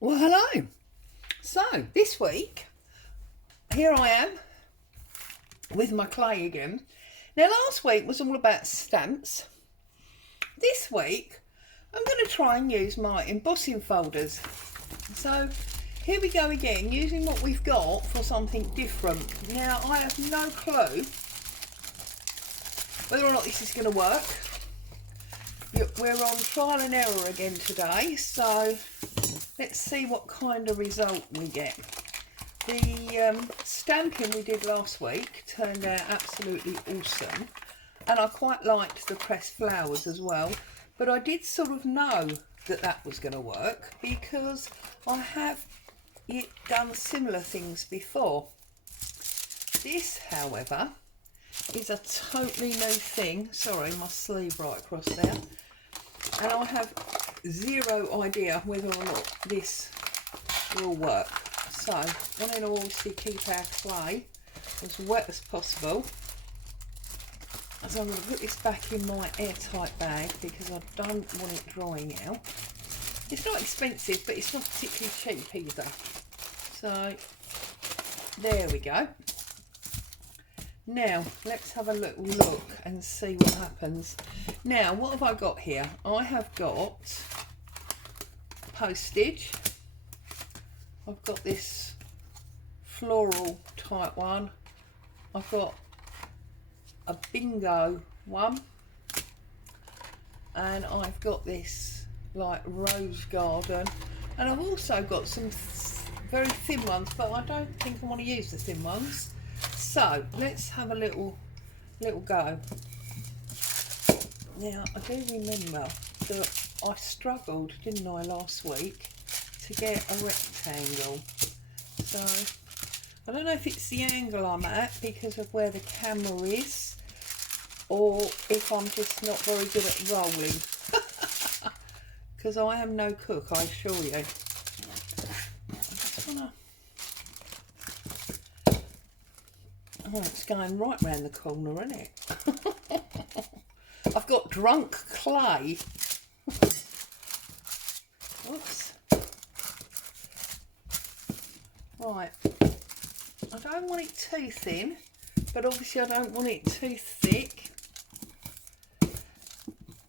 Well, hello. So, this week, here I am with my clay again. Now, last week was all about stamps. This week, I'm going to try and use my embossing folders. So, here we go again, using what we've got for something different. Now, I have no clue whether or not this is going to work. We're on trial and error again today, so let's see what kind of result we get. The stamping we did last week turned out absolutely awesome, and I quite liked the pressed flowers as well, but I did sort of know that that was going to work because I have done similar things before. This, however, is a totally new thing. Sorry, my sleeve right across there. And I have zero idea whether or not this will work. So, wanting to obviously keep our clay as wet as possible. So I'm going to put this back in my airtight bag because I don't want it drying out. It's not expensive, but it's not particularly cheap either. So, there we go. Now, let's have a little look and see what happens. Now, what have I got here? I have got postage. I've got this floral type one. I've got a bingo one. And I've got this like rose garden. And I've also got some very thin ones, but I don't think I want to use the thin ones. So let's have a little go. Now I do remember that I struggled, didn't I, last week to get a rectangle. So I don't know if it's the angle I'm at because of where the camera is, or if I'm just not very good at rolling. Because I am no cook, I assure you. I just wanna... Oh, it's going right round the corner, isn't it? I've got drunk clay. Oops. Right. I don't want it too thin, but obviously I don't want it too thick.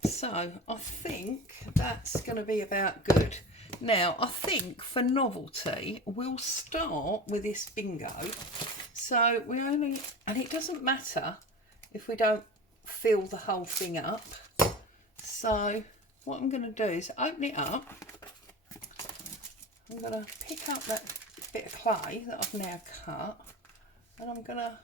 So I think that's going to be about good. Now, I think for novelty, we'll start with this bingo. So we only, and it doesn't matter if we don't fill the whole thing up. So what I'm going to do is open it up. I'm going to pick up that bit of clay that I've now cut, and I'm going to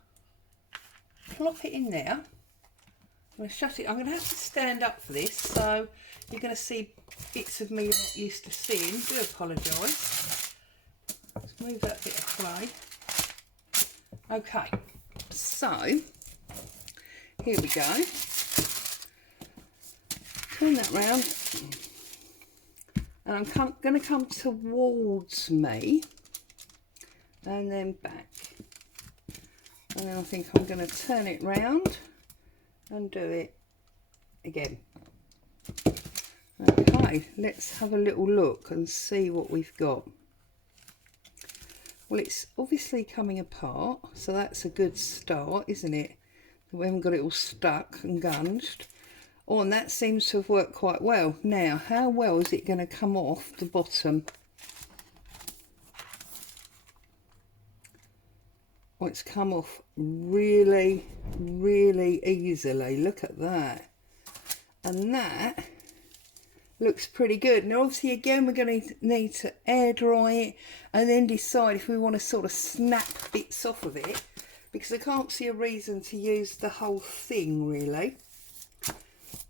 plop it in there. I'm going to shut it. I'm going to have to stand up for this, so you're going to see bits of me you're not used to seeing. Do apologise. Let's move that bit of clay. Okay, so here we go. Turn that round, and I'm going to come towards me and then back, and then I think I'm going to turn it round and do it again. Okay, let's have a little look and see what we've got. Well, it's obviously coming apart, so that's a good start, isn't it? We haven't got it all stuck and gunged. Oh, and that seems to have worked quite well. Now, how well is it going to come off the bottom? Oh, it's come off really, really easily. Look at that. And that looks pretty good. Now, obviously, again, we're going to need to air dry it and then decide if we want to sort of snap bits off of it, because I can't see a reason to use the whole thing, really.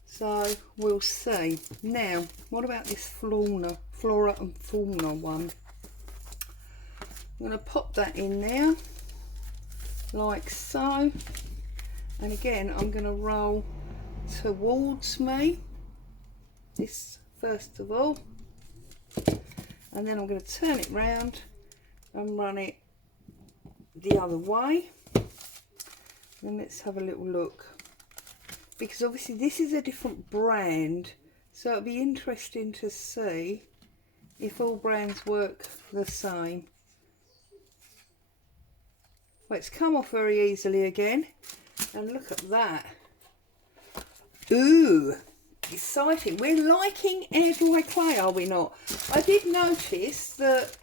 So, we'll see. Now, what about this flora and fauna one? I'm going to pop that in there, like so. And again, I'm going to roll towards me. This first of all, and then I'm going to turn it round and run it the other way. And let's have a little look, because obviously this is a different brand, so it'll be interesting to see if all brands work the same. Well, it's come off very easily again, and look at that. Ooh, exciting. We're liking air dry clay, are we not? I did notice that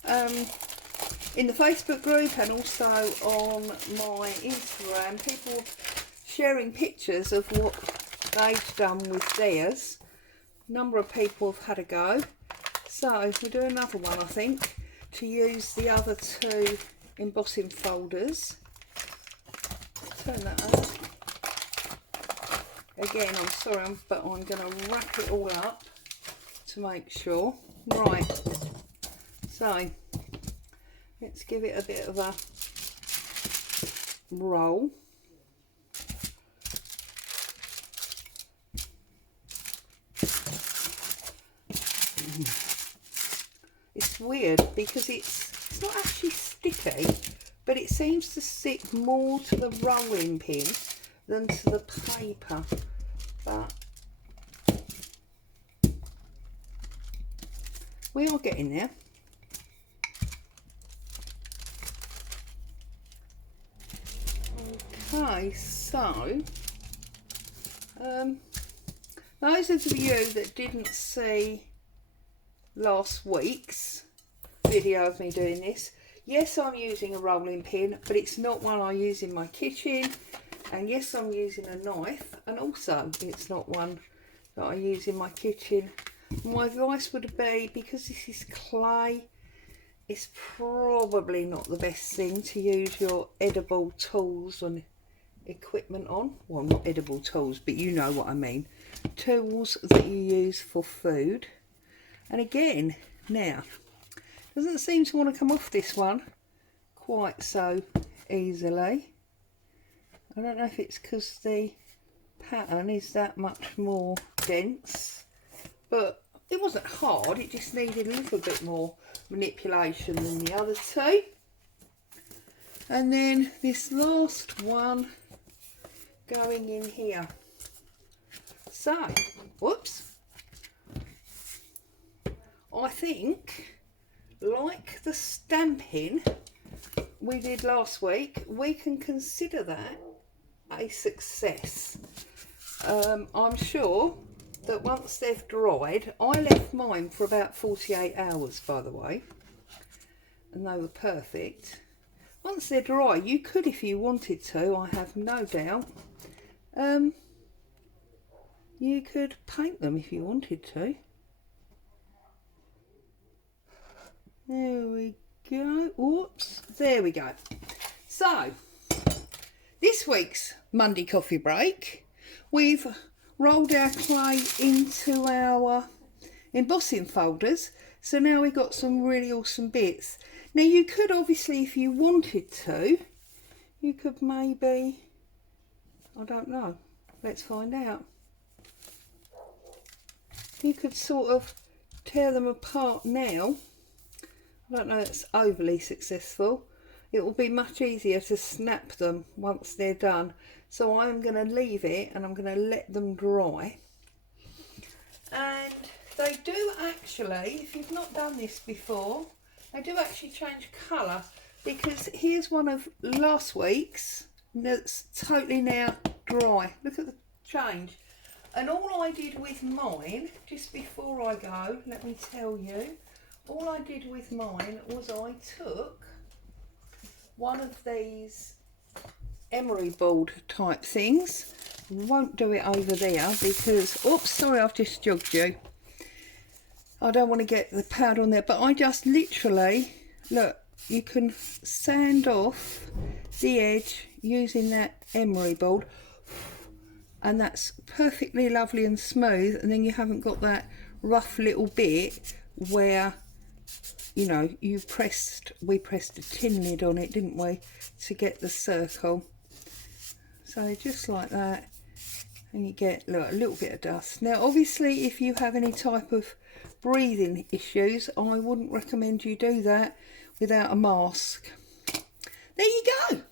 in the Facebook group and also on my Instagram, people sharing pictures of what they've done with theirs. A number of people have had a go. So we'll do another one, I think, to use the other two embossing folders. Turn that up. Again, I'm sorry, but I'm going to wrap it all up to make sure. Right, so let's give it a bit of a roll. It's weird because it's not actually sticky, but it seems to stick more to the rolling pin than to the paper. But we are getting there. Okay, so those of you that didn't see last week's video of me doing this, yes, I'm using a rolling pin, but it's not one I use in my kitchen. And yes, I'm using a knife, and also it's not one that I use in my kitchen. My advice would be, because this is clay, it's probably not the best thing to use your edible tools and equipment on. Well, not edible tools, but you know what I mean. Tools that you use for food. And again, now, doesn't seem to want to come off this one quite so easily. I don't know if it's because the pattern is that much more dense, but it wasn't hard, it just needed a little bit more manipulation than the other two. And then this last one going in here. So, whoops, I think, like the stamping we did last week, we can consider that a success. I'm sure that once they've dried, I left mine for about 48 hours, by the way, and they were perfect. Once they're dry, you could, if you wanted to, I have no doubt, you could paint them if you wanted to. There we go. Whoops, there we go. So this week's Monday coffee break, we've rolled our clay into our embossing folders, so now we've got some really awesome bits. Now you could obviously, if you wanted to, you could maybe, I don't know, let's find out, you could sort of tear them apart now. I don't know if it's overly successful. It will be much easier to snap them once they're done. So I'm going to leave it and I'm going to let them dry. And they do actually, if you've not done this before, they do actually change colour, because here's one of last week's that's totally now dry. Look at the change. And all I did with mine, just before I go, let me tell you, all I did with mine was I took one of these emery board type things. Won't do it over there because, oops, sorry, I've just jogged you. I don't want to get the powder on there, but I just literally, look, you can sand off the edge using that emery board, and that's perfectly lovely and smooth, and then you haven't got that rough little bit where, you know, we pressed a tin lid on it, didn't we, to get the circle. So just like that, and you get, look, a little bit of dust. Now obviously if you have any type of breathing issues, I wouldn't recommend you do that without a mask. There you go.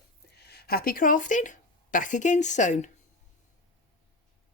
Happy crafting, back again soon.